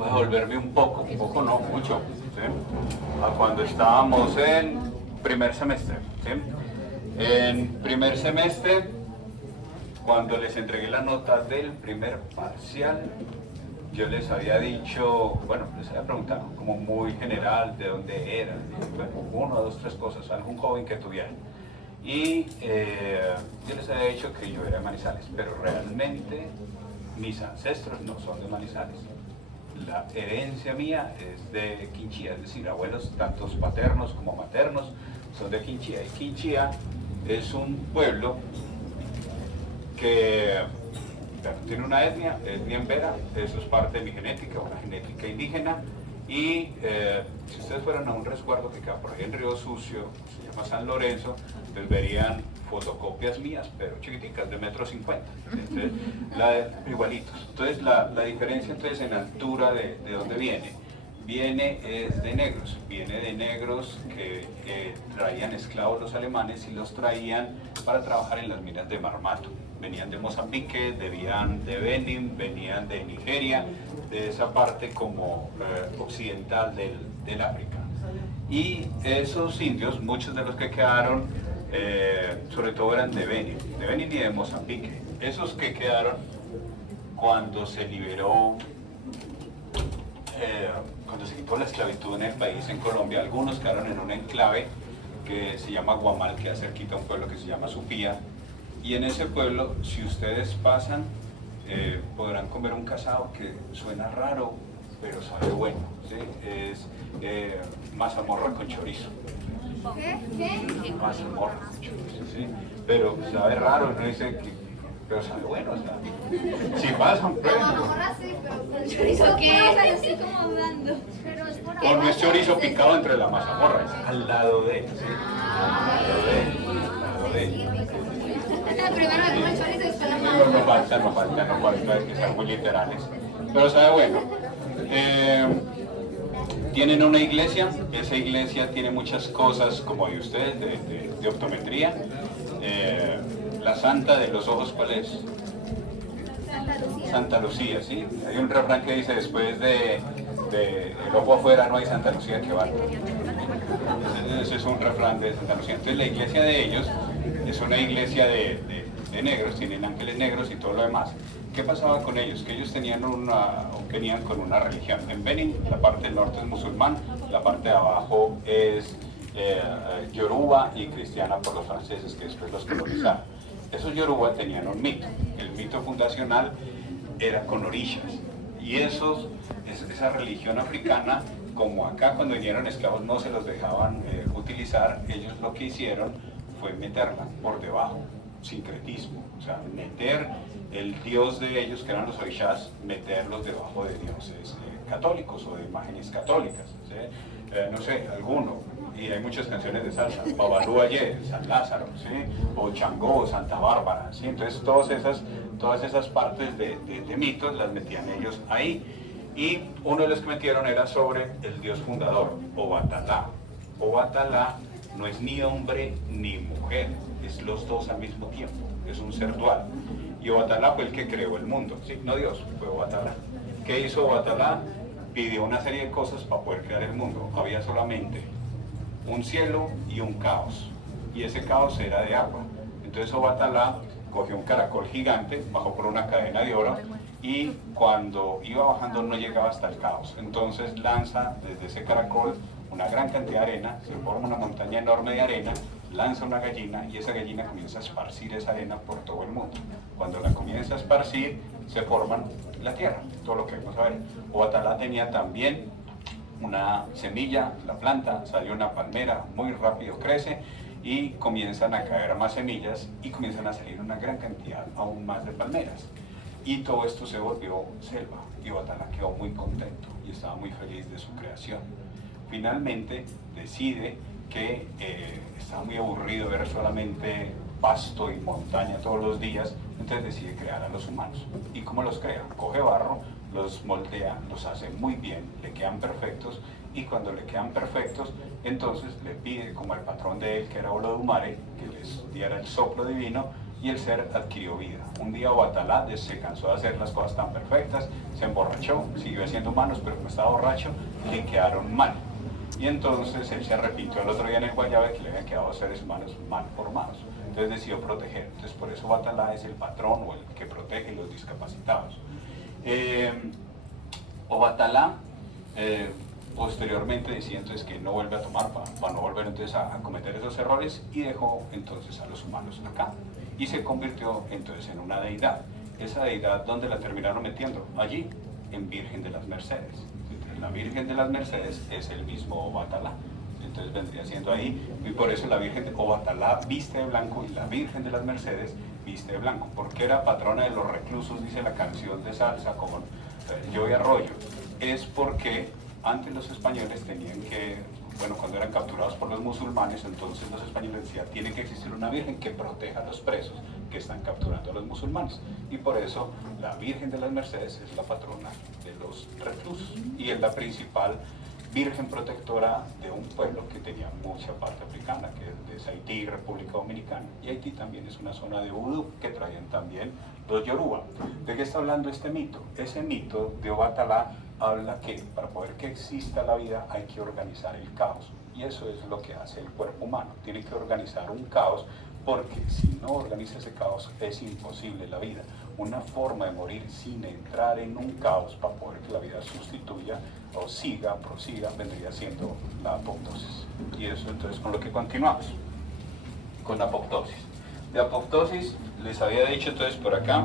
voy a volverme un poco no, mucho, ¿sí? A cuando estábamos en primer semestre, ¿sí? En primer semestre, cuando les entregué la nota del primer parcial, yo les había dicho, bueno, les había preguntado como muy general de dónde eran, bueno, uno, dos, tres cosas, algún joven que tuvieran. Y yo les había dicho que yo era de Manizales, pero realmente mis ancestros no son de Manizales. La herencia mía es de Quinchía, es decir, abuelos, tantos paternos como maternos, son de Quinchía. Y Quinchía es un pueblo que tiene una etnia embera, eso es parte de mi genética, una genética indígena. Y si ustedes fueran a un resguardo que queda por ahí en Río Sucio, se llama San Lorenzo, pues verían fotocopias mías, pero chiquiticas, de 1,50 m, igualitos. Entonces la diferencia entonces en altura de dónde viene es de negros, viene de negros que traían esclavos los alemanes y los traían para trabajar en las minas de Marmato. Venían de Mozambique, venían de Benin, venían de Nigeria, de esa parte como occidental del África. Y esos indios, muchos de los que quedaron, sobre todo eran de Benin y de Mozambique. Esos que quedaron, cuando se liberó, cuando se quitó la esclavitud en el país, en Colombia, algunos quedaron en un enclave que se llama Guamal, que es cerquita a un pueblo que se llama Supía. Y en ese pueblo, si ustedes pasan, podrán comer un casado que suena raro, pero sabe bueno, ¿sí? Es mazamorra con chorizo. ¿Qué? Mazamorra con chorizo, ¿sí? Pero sabe raro, no dice que, pero sabe bueno, o sea, si pasan, pues. Mazamorra sí, pero con chorizo ¿qué? Así como hablando. O no es chorizo picado entre la mazamorra, es al lado de, ¿sí? Al lado de. Primero me como el chorizo y después la mazamorra. No falta, hay que ser muy literales. Pero sabe bueno. Tienen una iglesia, esa iglesia tiene muchas cosas como de ustedes, de optometría. La santa de los ojos, ¿cuál es? Santa Lucía. Santa Lucía, ¿sí? Hay un refrán que dice, después de el ojo afuera no hay Santa Lucía que valga. Ese es un refrán de Santa Lucía. Entonces la iglesia de ellos es una iglesia de negros, tienen ángeles negros y todo lo demás. ¿Qué pasaba con ellos? Que ellos venían con una religión. En Benin, la parte del norte es musulmán, la parte de abajo es yoruba y cristiana por los franceses que después los colonizaron. Esos yoruba tenían un mito. El mito fundacional era con orillas. Y esa religión africana, como acá cuando vinieron esclavos no se los dejaban utilizar, ellos lo que hicieron fue meterla por debajo, sincretismo, o sea, meter el dios de ellos, que eran los orishas, meterlos debajo de dioses católicos o de imágenes católicas, ¿sí? No sé, alguno, y hay muchas canciones de salsa, Babalú Ayer, San Lázaro, ¿sí? O Changó, Santa Bárbara, ¿sí? Entonces todas esas partes de mitos las metían ellos ahí, y uno de los que metieron era sobre el dios fundador, Obatalá. Obatalá no es ni hombre ni mujer, es los dos al mismo tiempo, es un ser dual. Y Obatalá fue el que creó el mundo, ¿sí? No Dios, fue Obatalá. ¿Qué hizo Obatalá? Pidió una serie de cosas para poder crear el mundo. Había solamente un cielo y un caos, y ese caos era de agua. Entonces Obatalá cogió un caracol gigante, bajó por una cadena de oro, y cuando iba bajando no llegaba hasta el caos. Entonces lanza desde ese caracol una gran cantidad de arena, se forma una montaña enorme de arena, lanza una gallina y esa gallina comienza a esparcir esa arena por todo el mundo. Cuando la comienza a esparcir, se forman la tierra, todo lo que vamos a ver. Obatalá tenía también una semilla, la planta, salió una palmera, muy rápido crece y comienzan a caer más semillas y comienzan a salir una gran cantidad aún más de palmeras. Y todo esto se volvió selva y Obatalá quedó muy contento y estaba muy feliz de su creación. Finalmente decide que estaba muy aburrido ver solamente pasto y montaña todos los días, entonces decide crear a los humanos. ¿Y cómo los crea? Coge barro, los moldea, los hace muy bien, le quedan perfectos, y cuando le quedan perfectos, entonces le pide como al patrón de él, que era Olodumare, que les diera el soplo divino y el ser adquirió vida. Un día Obatalá se cansó de hacer las cosas tan perfectas, se emborrachó, siguió haciendo humanos, pero como estaba borracho, le quedaron mal. Y entonces él se arrepintió el otro día en el Guayaba que le habían quedado seres humanos mal formados. Entonces decidió proteger. Entonces por eso Obatalá es el patrón o el que protege a los discapacitados. Obatalá posteriormente decía entonces que no vuelve a tomar para no volver entonces a cometer esos errores, y dejó entonces a los humanos acá y se convirtió entonces en una deidad. Esa deidad, ¿dónde la terminaron metiendo? Allí, en Virgen de las Mercedes. Entonces, la Virgen de las Mercedes es el mismo Obatalá, entonces vendría siendo ahí, y por eso la Virgen de Obatalá viste de blanco y la Virgen de las Mercedes viste de blanco, porque era patrona de los reclusos, dice la canción de salsa con Joey Arroyo. Es porque antes los españoles tenían que, bueno, cuando eran capturados por los musulmanes, entonces los españoles decían, tiene que existir una virgen que proteja a los presos que están capturando a los musulmanes. Y por eso la Virgen de las Mercedes es la patrona de los reclusos y es la principal virgen protectora de un pueblo que tenía mucha parte africana, que es Haití y República Dominicana. Y Haití también es una zona de vudú que traían también los yoruba. ¿De qué está hablando este mito? Ese mito de Obatalá habla que para poder que exista la vida hay que organizar el caos, y eso es lo que hace el cuerpo humano, tiene que organizar un caos, porque si no organiza ese caos es imposible la vida. Una forma de morir sin entrar en un caos para poder que la vida sustituya o prosiga, vendría siendo la apoptosis. Y eso entonces con lo que continuamos, con la apoptosis. De apoptosis les había dicho entonces por acá,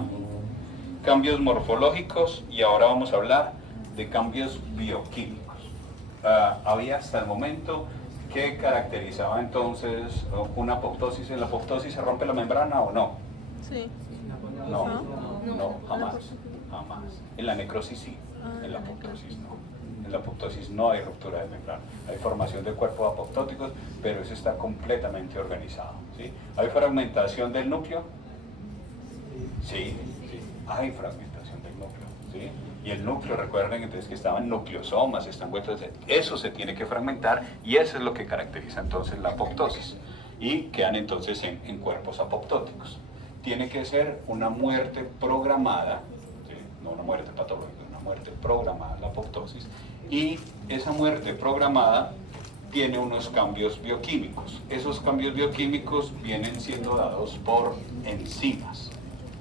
cambios morfológicos, y ahora vamos a hablar de cambios bioquímicos. Había hasta el momento que caracterizaba entonces una apoptosis. ¿En la apoptosis se rompe la membrana o no? Sí. No, jamás. En la necrosis sí, en la apoptosis no. En la apoptosis no hay ruptura de membrana. Hay formación de cuerpos apoptóticos, pero eso está completamente organizado, ¿sí? ¿Hay fragmentación del núcleo? Sí, hay fragmentación del núcleo, ¿sí? Y el núcleo, recuerden entonces que estaban nucleosomas, están vueltos, eso se tiene que fragmentar, y eso es lo que caracteriza entonces la apoptosis, y quedan entonces en cuerpos apoptóticos. Tiene que ser una muerte programada, ¿sí? No una muerte patológica, una muerte programada, la apoptosis, y esa muerte programada tiene unos cambios bioquímicos. Esos cambios bioquímicos vienen siendo dados por enzimas.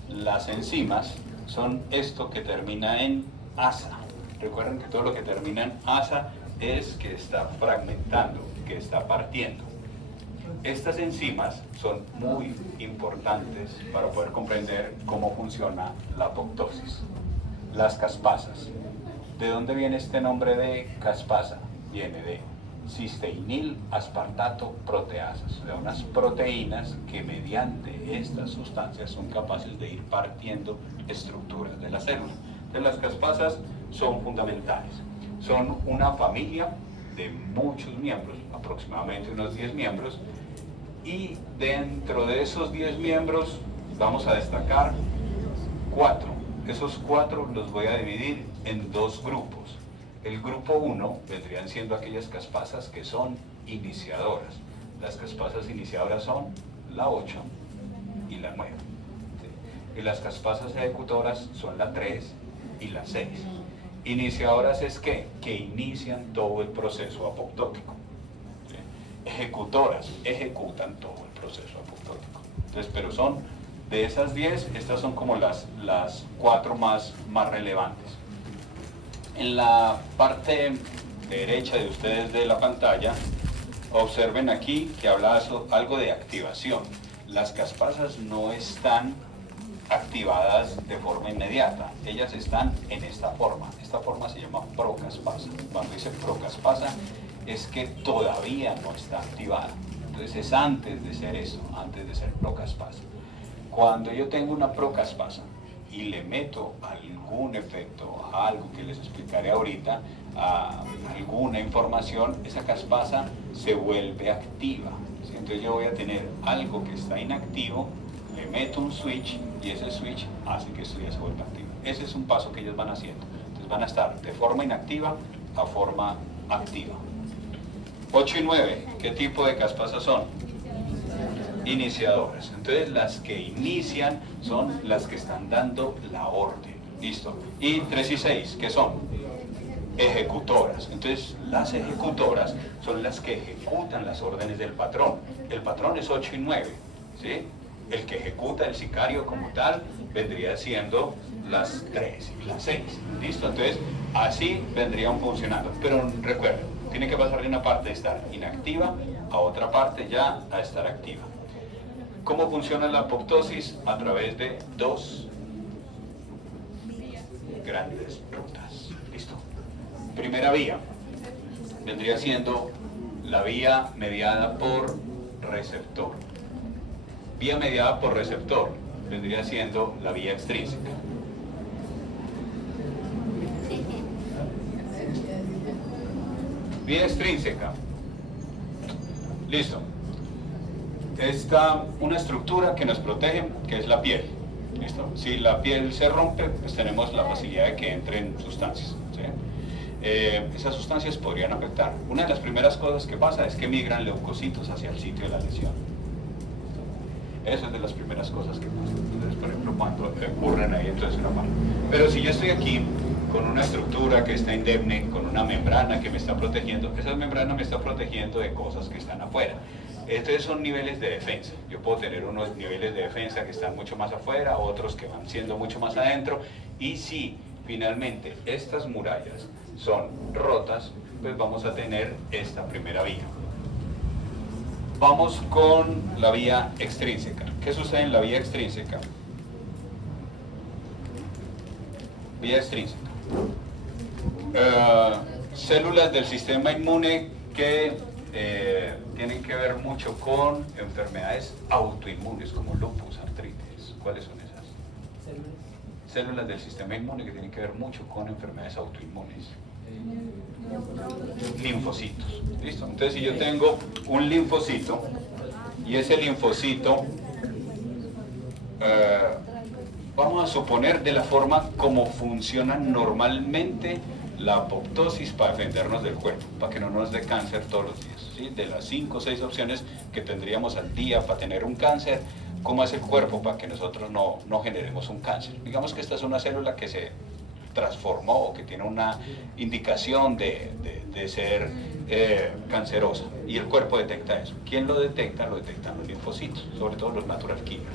Las enzimas son esto que termina en asa. Recuerden que todo lo que termina en asa es que está fragmentando, que está partiendo. Estas enzimas son muy importantes para poder comprender cómo funciona la apoptosis. Las caspasas. ¿De dónde viene este nombre de caspasa? Viene de cisteinil aspartato proteasas, de unas proteínas que mediante estas sustancias son capaces de ir partiendo estructuras de la célula. Entonces las caspasas son fundamentales. Son una familia de muchos miembros, aproximadamente unos 10 miembros, y dentro de esos 10 miembros vamos a destacar 4. Esos 4 los voy a dividir en 2 grupos. El grupo 1 vendrían siendo aquellas caspasas que son iniciadoras. Las caspasas iniciadoras son la 8 y la 9. ¿Sí? Y las caspasas ejecutoras son la 3 y la 6. Iniciadoras es que inician todo el proceso apoptótico. ¿Sí? Ejecutoras ejecutan todo el proceso apoptótico. Entonces, pero son de esas 10, estas son como las 4 más relevantes. En la parte derecha de ustedes de la pantalla, observen aquí que habla algo de activación. Las caspasas no están activadas de forma inmediata, ellas están en esta forma se llama procaspasa. Cuando dice procaspasa es que todavía no está activada, entonces es antes de ser eso, antes de ser procaspasa. Cuando yo tengo una procaspasa y le meto algún efecto, algo que les explicaré ahorita, alguna información, esa caspasa se vuelve activa. ¿Sí? Entonces yo voy a tener algo que está inactivo, le meto un switch y ese switch hace que esto ya se vuelva activo. Ese es un paso que ellos van haciendo. Entonces van a estar de forma inactiva a forma activa. 8 y 9, ¿qué tipo de caspasas son? iniciadoras. Entonces las que inician son las que están dando la orden. Listo. Y 3 y 6, ¿qué son? Ejecutoras. Entonces las ejecutoras son las que ejecutan las órdenes del patrón. El patrón es 8 y 9, ¿sí? El que ejecuta, el sicario como tal, vendría siendo las 3 y las 6. ¿Listo? Entonces así vendrían funcionando. Pero recuerden, tiene que pasar de una parte de estar inactiva a otra parte ya a estar activa. ¿Cómo funciona la apoptosis? A través de 2 grandes rutas. ¿Listo? Primera vía vendría siendo la vía mediada por receptor. Vía mediada por receptor vendría siendo la vía extrínseca. Vía extrínseca. Listo. Está una estructura que nos protege, que es la piel. ¿Listo? Si la piel se rompe, pues tenemos la facilidad de que entren sustancias, ¿sí? Esas sustancias podrían afectar. Una de las primeras cosas que pasa es que migran leucocitos hacia el sitio de la lesión. Eso es de las primeras cosas que pasan. Entonces, por ejemplo, cuando ocurren ahí, entonces una mano. Pero si yo estoy aquí con una estructura que está indemne, con una membrana que me está protegiendo, esa membrana me está protegiendo de cosas que están afuera. Estos son niveles de defensa. Yo puedo tener unos niveles de defensa que están mucho más afuera, otros que van siendo mucho más adentro, y si finalmente estas murallas son rotas, pues vamos a tener esta primera vía. Vamos con la vía extrínseca. ¿Qué sucede en la vía extrínseca? Vía extrínseca. Células del sistema inmune que tienen que ver mucho con enfermedades autoinmunes como lupus, artritis. ¿Cuáles son esas? Células del sistema inmune que tienen que ver mucho con enfermedades autoinmunes. Linfocitos. ¿Listo? Entonces, si yo tengo un linfocito y ese linfocito, vamos a suponer de la forma como funciona normalmente la apoptosis para defendernos del cuerpo, para que no nos dé cáncer todos los días, ¿sí? De las 5 o 6 opciones que tendríamos al día para tener un cáncer, ¿cómo hace el cuerpo para que nosotros no generemos un cáncer? Digamos que esta es una célula que se transformó o que tiene una indicación de ser cancerosa, y el cuerpo detecta eso. ¿Quién lo detecta? Lo detectan los linfocitos, sobre todo los natural killer.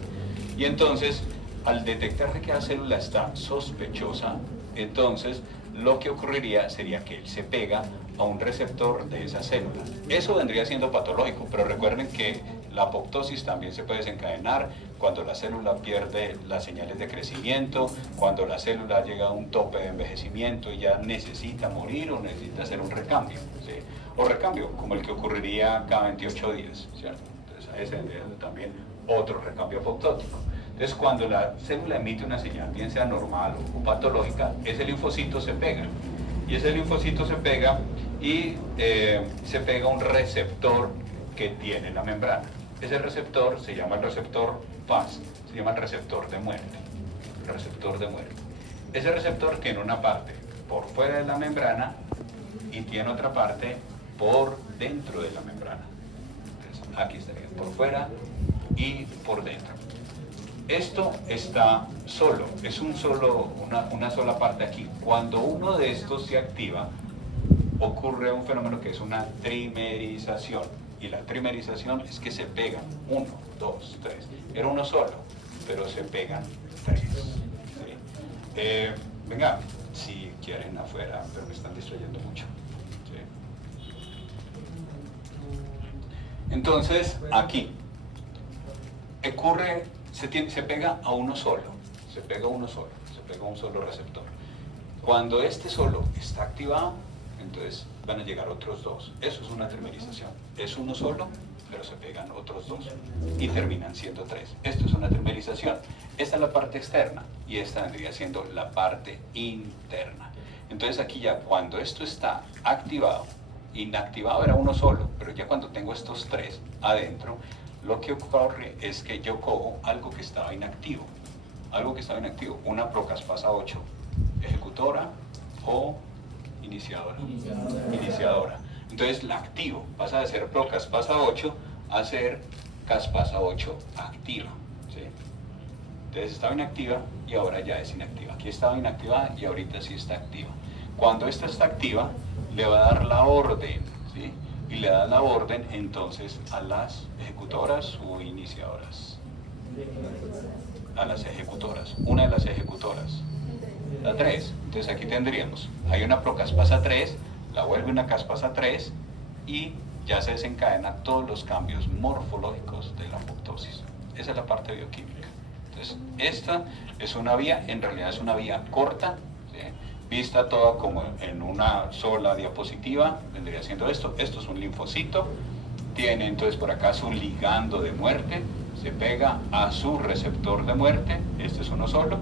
Y entonces, al detectar que la célula está sospechosa, entonces lo que ocurriría sería que él se pega a un receptor de esa célula. Eso vendría siendo patológico, pero recuerden que la apoptosis también se puede desencadenar cuando la célula pierde las señales de crecimiento, cuando la célula llega a un tope de envejecimiento y ya necesita morir o necesita hacer un recambio, ¿sí? O recambio, como el que ocurriría cada 28 días, ¿cierto? Entonces ahí se vendría también otro recambio apoptótico. Entonces, cuando la célula emite una señal, bien sea normal o patológica, ese linfocito se pega. Y ese linfocito se pega y se pega a un receptor que tiene la membrana. Ese receptor se llama el receptor FAS, se llama el receptor de muerte. El receptor de muerte. Ese receptor tiene una parte por fuera de la membrana y tiene otra parte por dentro de la membrana. Entonces, aquí estaría por fuera y por dentro. Esto está solo, es una sola parte aquí. Cuando uno de estos se activa, ocurre un fenómeno que es una trimerización. Y la trimerización es que se pegan 1, 2, 3. Era uno solo, pero se pegan 3. ¿Sí? Venga, si quieren afuera, pero me están distrayendo mucho. ¿Sí? Entonces, aquí ocurre. Se pega a uno solo, se pega a un solo receptor. Cuando este solo está activado, entonces van a llegar otros dos. Eso es una trimerización. Es uno solo, pero se pegan otros dos y terminan siendo 3. Esto es una trimerización. Esta es la parte externa y esta vendría siendo la parte interna. Entonces aquí ya cuando esto está activado, inactivado era uno solo, pero ya cuando tengo estos 3 adentro, lo que ocurre es que yo cojo algo que estaba inactivo, una procaspasa 8, ejecutora o iniciadora. Entonces la activo, pasa de ser procaspasa 8 a ser caspasa 8 activa, ¿sí? Entonces estaba inactiva y ahora ya es inactiva. Aquí estaba inactivada y ahorita sí está activa. Cuando esta está activa, le va a dar la orden, ¿sí? Y le da la orden entonces a las ejecutoras o iniciadoras. A las ejecutoras, una de las ejecutoras, la 3. Entonces aquí tendríamos, hay una procaspasa 3, la vuelve una caspasa 3 y ya se desencadena todos los cambios morfológicos de la apoptosis. Esa es la parte bioquímica. Entonces esta es una vía, en realidad es una vía corta, ¿sí? Vista toda como en una sola diapositiva, vendría siendo esto. Esto es un linfocito, tiene entonces por acá su ligando de muerte, se pega a su receptor de muerte, este es uno solo,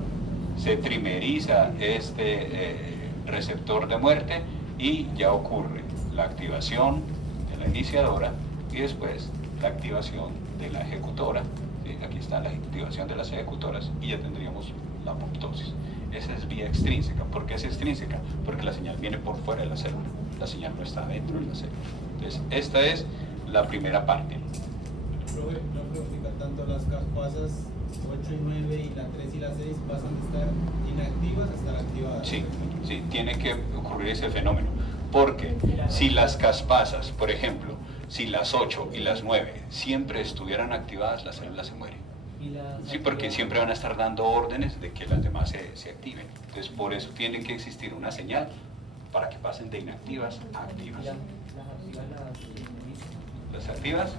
se trimeriza este receptor de muerte y ya ocurre la activación de la iniciadora y después la activación de la ejecutora. ¿Sí? Aquí está la activación de las ejecutoras y ya tendríamos la apoptosis. Esa es vía extrínseca. ¿Por qué es extrínseca? Porque la señal viene por fuera de la célula, la señal no está dentro de la célula. Entonces esta es la primera parte. Profe, no creo tanto las caspasas 8 y 9 y la 3 y la 6 pasan de estar inactivas a estar activadas. Sí, sí, tiene que ocurrir ese fenómeno. Porque si las caspasas, por ejemplo, si las 8 y las 9 siempre estuvieran activadas, la célula se muere. Sí, porque siempre van a estar dando órdenes de que las demás se activen. Entonces, por eso tiene que existir una señal para que pasen de inactivas a activas. ¿Las activas?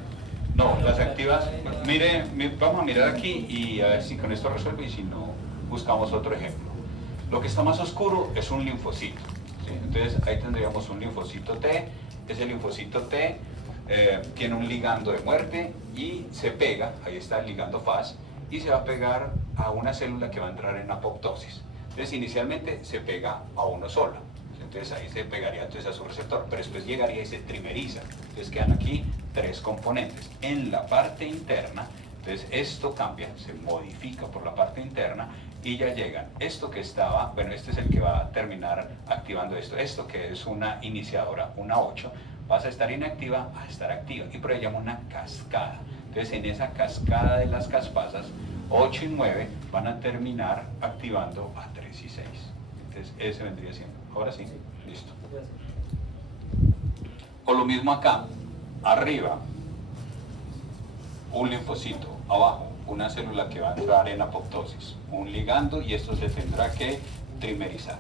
No, las activas, mire, vamos a mirar aquí y a ver si con esto resuelve y si no, buscamos otro ejemplo. Lo que está más oscuro es un linfocito, ¿sí? Entonces ahí tendríamos un linfocito T, ese linfocito T tiene un ligando de muerte y se pega, ahí está el ligando FAS, y se va a pegar a una célula que va a entrar en apoptosis. Entonces inicialmente se pega a uno solo, entonces ahí se pegaría entonces a su receptor, pero después llegaría y se trimeriza. Entonces quedan aquí 3 componentes. En la parte interna, entonces esto cambia, se modifica por la parte interna y ya llegan. Esto que estaba, bueno, este es el que va a terminar activando esto que es una iniciadora, una 8, pasa a estar inactiva a estar activa y por ahí llama una cascada. Entonces en esa cascada de las caspasas, 8 y 9 van a terminar activando a 3 y 6. Entonces ese vendría siendo. Ahora sí, listo. O lo mismo acá, arriba, un linfocito, abajo, una célula que va a entrar en apoptosis, un ligando y esto se tendrá que trimerizar.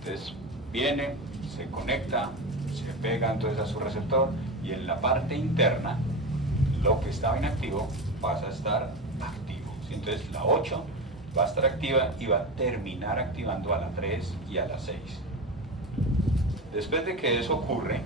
Entonces viene, se conecta, se pega entonces a su receptor y en la parte interna, lo que estaba inactivo pasa a estar activo. Entonces la 8 va a estar activa y va a terminar activando a la 3 y a la 6. Después de que eso ocurre,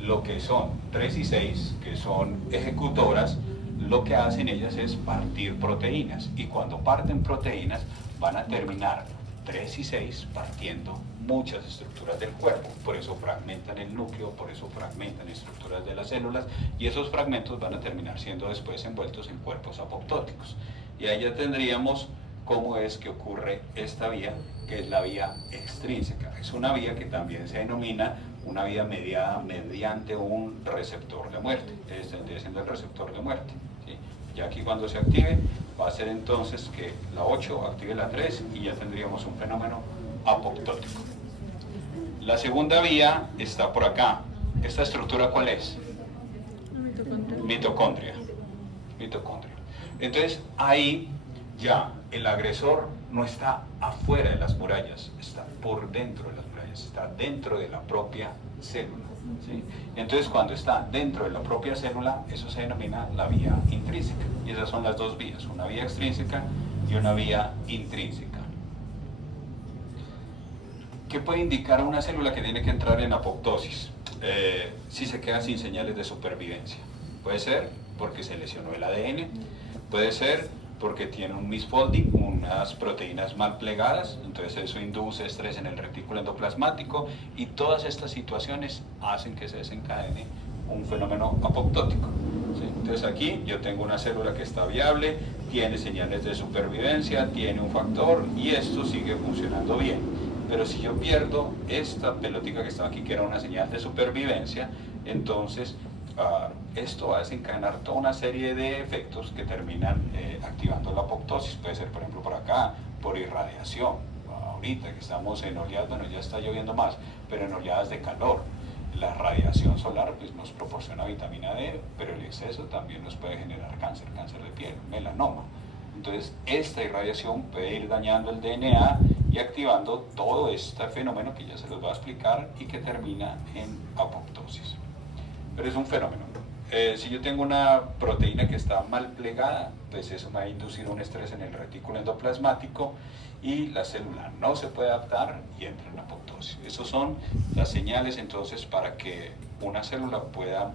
lo que son 3 y 6, que son ejecutoras, lo que hacen ellas es partir proteínas. Y cuando parten proteínas, van a terminar 3 y 6 partiendo muchas estructuras del cuerpo. Por eso fragmentan el núcleo, por eso fragmentan estructuras de las células, y esos fragmentos van a terminar siendo después envueltos en cuerpos apoptóticos. Y ahí ya tendríamos cómo es que ocurre esta vía, que es la vía extrínseca. Es una vía que también se denomina una vía mediada mediante un receptor de muerte. Este vendría siendo el receptor de muerte, ¿sí? Ya aquí cuando se active, va a ser entonces que la 8 active la 3 y ya tendríamos un fenómeno apoptótico. La segunda vía está por acá. ¿Esta estructura cuál es? Mitocondria. Mitocondria. Entonces ahí ya el agresor no está afuera de las murallas, está por dentro de las murallas, está dentro de la propia célula, ¿sí? Entonces cuando está dentro de la propia célula, eso se denomina la vía intrínseca. Y esas son las dos vías, una vía extrínseca y una vía intrínseca. ¿Qué puede indicar a una célula que tiene que entrar en apoptosis? Si se queda sin señales de supervivencia. Puede ser porque se lesionó el ADN, puede ser porque tiene un misfolding, unas proteínas mal plegadas, entonces eso induce estrés en el retículo endoplasmático y todas estas situaciones hacen que se desencadene un fenómeno apoptótico, ¿sí? Entonces aquí yo tengo una célula que está viable, tiene señales de supervivencia, tiene un factor y esto sigue funcionando bien. Pero si yo pierdo esta pelotica que estaba aquí, que era una señal de supervivencia, entonces esto va a desencadenar toda una serie de efectos que terminan activando la apoptosis. Puede ser, por ejemplo, por acá, por irradiación. Ahorita que estamos en oleadas, bueno, ya está lloviendo más, pero en oleadas de calor. La radiación solar pues, nos proporciona vitamina D, pero el exceso también nos puede generar cáncer, cáncer de piel, melanoma. Entonces, esta irradiación puede ir dañando el DNA y activando todo este fenómeno que ya se los voy a explicar y que termina en apoptosis. Pero es un fenómeno. Si yo tengo una proteína que está mal plegada, pues eso me va a inducir un estrés en el retículo endoplasmático y la célula no se puede adaptar y entra en apoptosis. Esas son las señales entonces para que una célula pueda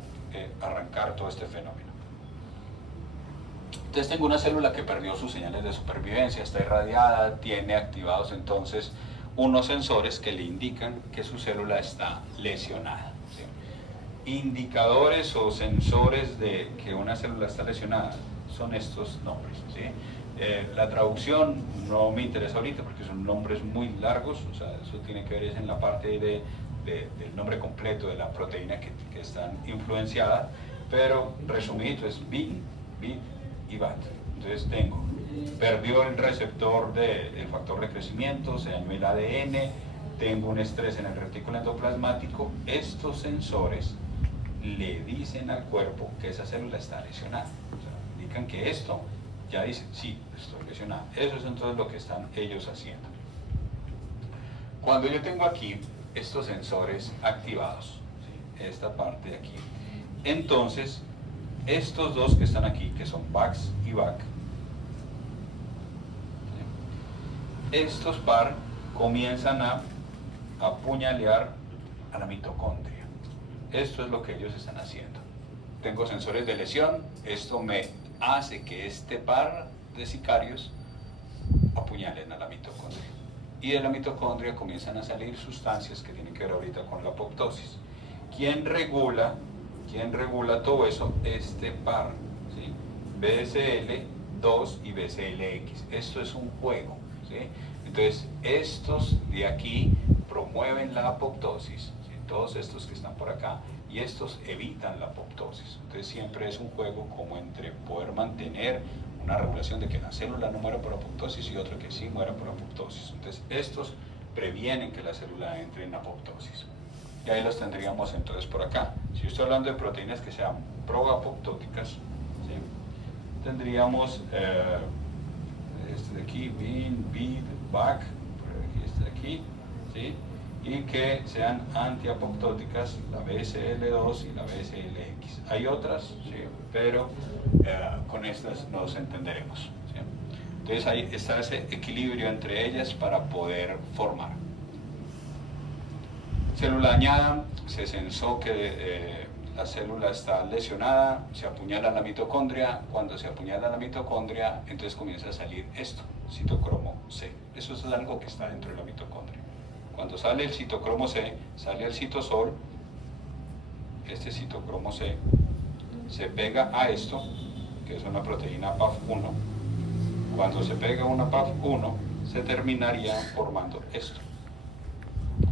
arrancar todo este fenómeno. Entonces tengo una célula que perdió sus señales de supervivencia, está irradiada, tiene activados entonces unos sensores que le indican que su célula está lesionada. ¿Sí? Indicadores o sensores de que una célula está lesionada son estos nombres. ¿Sí? La traducción no me interesa ahorita porque son nombres muy largos, o sea, eso tiene que ver es en la parte del nombre completo de la proteína que están influenciada, pero resumido es BIN, BIT y BAT. Entonces tengo, perdió el receptor del factor de crecimiento, se dañó el ADN, tengo un estrés en el retículo endoplasmático. Estos sensores le dicen al cuerpo que esa célula está lesionada, o sea, indican que esto ya dice, sí, estoy lesionado. Eso es entonces lo que están ellos haciendo. Cuando yo tengo aquí estos sensores activados, ¿sí? Esta parte de aquí, entonces estos dos que están aquí, que son VAX y VAC, ¿sí? Estos par comienzan a apuñalear a la mitocondria. Esto es lo que ellos están haciendo. Tengo sensores de lesión, esto me hace que este par de sicarios apuñalen a la mitocondria. Y de la mitocondria comienzan a salir sustancias que tienen que ver ahorita con la apoptosis. ¿Quién regula todo eso? Este par, ¿sí? BCL2 y BCLX. Esto es un juego, ¿sí? Entonces, estos de aquí promueven la apoptosis, ¿sí? Todos estos que están por acá, y estos evitan la apoptosis. Entonces siempre es un juego como entre poder mantener una regulación de que la célula no muera por apoptosis y otra que sí muera por apoptosis. Entonces estos previenen que la célula entre en apoptosis. Y ahí los tendríamos entonces por acá. Si yo estoy hablando de proteínas que sean proapoptóticas, ¿sí? Tendríamos este de aquí, BIN, BID, BAC, este de aquí, ¿sí? Y que sean antiapoptóticas, la BCL2 y la BCLX. Hay otras, ¿sí? Pero con estas nos entenderemos, ¿sí? Entonces ahí está ese equilibrio entre ellas para poder formar. Célula dañada, se sensó que la célula está lesionada, se apuñala la mitocondria. Cuando se apuñala la mitocondria, entonces comienza a salir esto, citocromo C. Eso es algo que está dentro de la mitocondria. Cuando sale el citocromo C, sale el citosol, este citocromo C se pega a esto, que es una proteína PAF1. Cuando se pega a una PAF1, se terminaría formando esto.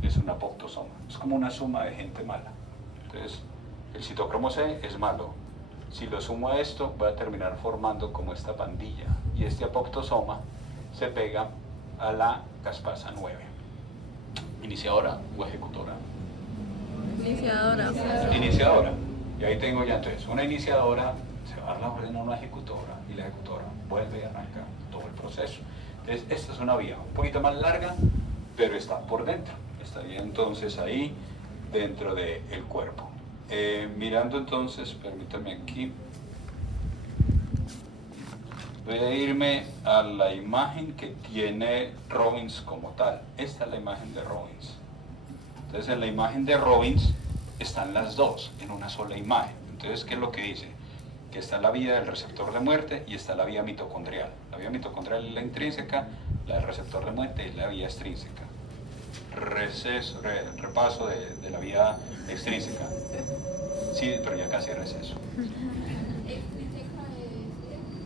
Es un apoptosoma. Es como una suma de gente mala. Entonces, el citocromo C es malo. Si lo sumo a esto, va a terminar formando como esta pandilla. Y este apoptosoma se pega a la caspasa 9. ¿Iniciadora o ejecutora? Iniciadora. Iniciadora. Y ahí tengo ya entonces una iniciadora, se va a dar la orden a una ejecutora y la ejecutora vuelve y arranca todo el proceso. Entonces esta es una vía un poquito más larga, pero está por dentro. Estaría entonces ahí dentro del cuerpo. Mirando entonces, permítame aquí. Voy a irme a la imagen que tiene Robbins como tal. Esta es la imagen de Robbins. Entonces en la imagen de Robbins están las dos en una sola imagen. Entonces, ¿qué es lo que dice? Que está la vía del receptor de muerte y está la vía mitocondrial. La vía mitocondrial es la intrínseca, la del receptor de muerte es la vía extrínseca. Repaso de la vía extrínseca. Sí, pero ya casi receso.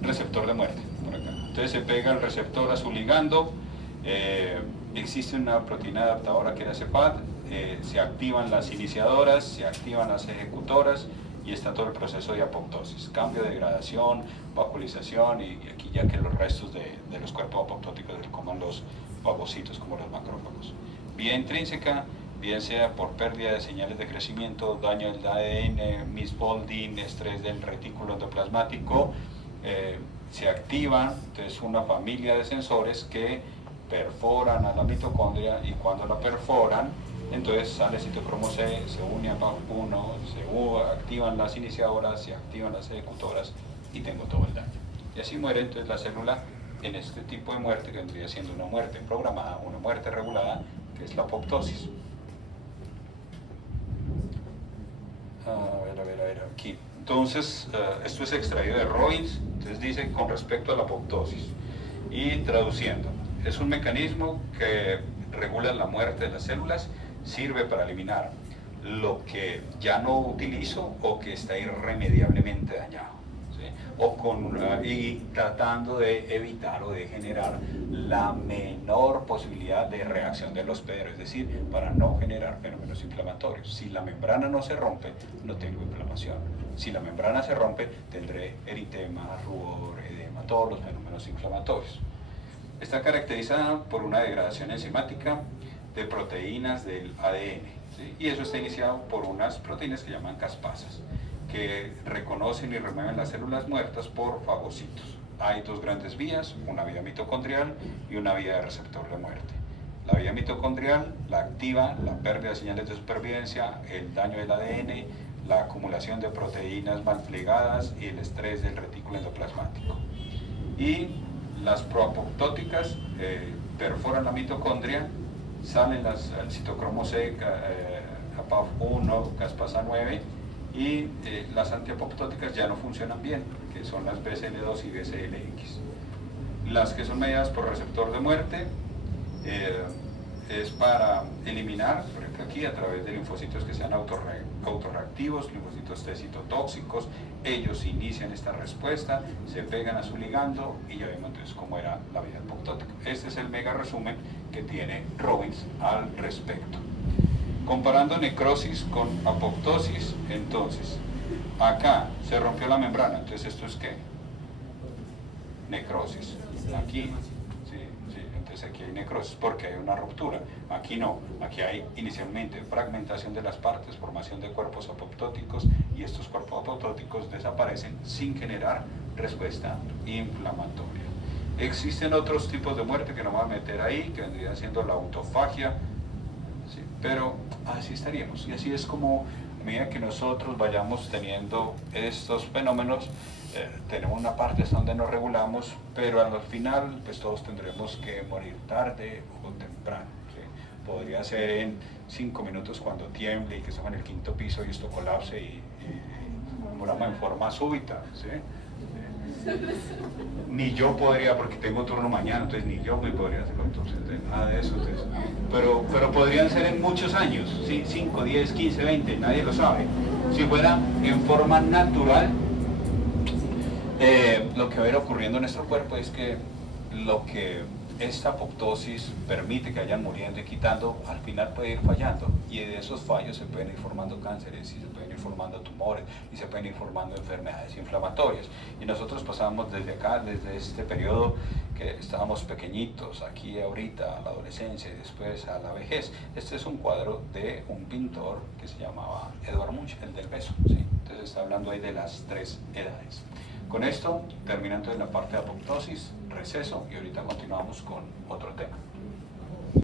Receptor de muerte, por acá. Entonces se pega el receptor a su ligando, existe una proteína adaptadora que era CEPAD, se activan las iniciadoras, se activan las ejecutoras y está todo el proceso de apoptosis, cambio, degradación, vacuolización y aquí ya que los restos de los cuerpos apoptóticos se coman los fagocitos como los macrófagos. Vía intrínseca, bien sea por pérdida de señales de crecimiento, daño del ADN, misfolding, estrés del retículo endoplasmático, se activan entonces una familia de sensores que perforan a la mitocondria y cuando la perforan, entonces sale citocromo C, se une a PAF1, se activan las iniciadoras, se activan las ejecutoras y tengo todo el daño. Y así muere entonces la célula en este tipo de muerte que vendría siendo una muerte programada, una muerte regulada, que es la apoptosis. A ver, aquí. Entonces, esto es extraído de Robbins, entonces dice con respecto a la apoptosis. Y traduciendo, es un mecanismo que regula la muerte de las células, sirve para eliminar lo que ya no utilizo o que está irremediablemente dañado, ¿sí? Y tratando de evitar o de generar la menor posibilidad de reacción del hospedero, es decir, para no generar fenómenos inflamatorios. Si la membrana no se rompe, no tengo inflamación. Si la membrana se rompe, tendré eritema, rubor, edema, todos los fenómenos inflamatorios. Está caracterizada por una degradación enzimática de proteínas del ADN, ¿sí? Y eso está iniciado por unas proteínas que llaman caspasas, que reconocen y remueven las células muertas por fagocitos. Hay dos grandes vías, una vía mitocondrial y una vía de receptor de muerte. La vía mitocondrial la activa la pérdida de señales de supervivencia, el daño del ADN, la acumulación de proteínas mal plegadas y el estrés del retículo endoplasmático. Y las proapoptóticas perforan la mitocondria, salen el citocromo C, PAF1, caspasa 9, y las antiapoptóticas ya no funcionan bien, que son las BCL2 y BCLX. Las que son mediadas por receptor de muerte es para eliminar, por ejemplo aquí, a través de linfocitos que sean autorreactivos, linfocitos T citotóxicos, ellos inician esta respuesta, se pegan a su ligando y ya vemos entonces cómo era la vida apoptótica. Este es el mega resumen que tiene Robbins al respecto. Comparando necrosis con apoptosis, entonces, acá se rompió la membrana, entonces ¿esto es qué? Necrosis. Aquí, sí, entonces aquí hay necrosis porque hay una ruptura. Aquí no, aquí hay inicialmente fragmentación de las partes, formación de cuerpos apoptóticos y estos cuerpos apoptóticos desaparecen sin generar respuesta inflamatoria. Existen otros tipos de muerte que no voy a meter ahí, que vendrían siendo la autofagia, ¿sí? Pero así estaríamos, y así es como a medida que nosotros vayamos teniendo estos fenómenos, tenemos una parte hasta donde nos regulamos, pero al final pues todos tendremos que morir tarde o temprano, ¿sí? Podría ser en 5 minutos cuando tiemble y que estamos en el 5.º piso y esto colapse y moramos en forma súbita, ¿sí? Ni yo podría, porque tengo turno mañana, entonces ni yo me podría hacer entonces nada de eso, entonces, pero podrían ser en muchos años, ¿sí? 5, 10, 15, 20, nadie lo sabe. Si fuera en forma natural, lo que va a ir ocurriendo en nuestro cuerpo es que lo que esta apoptosis permite que vayan muriendo y quitando, al final puede ir fallando, y de esos fallos se pueden ir formando cánceres, y se pueden ir formando tumores, y se pueden ir formando enfermedades inflamatorias. Y nosotros pasamos desde acá, desde este periodo que estábamos pequeñitos, aquí ahorita, a la adolescencia y después a la vejez. Este es un cuadro de un pintor que se llamaba Edvard Munch, el del beso, ¿sí? Entonces está hablando ahí de las 3 edades. Con esto termina entonces la parte de apoptosis, receso, y ahorita continuamos con otro tema.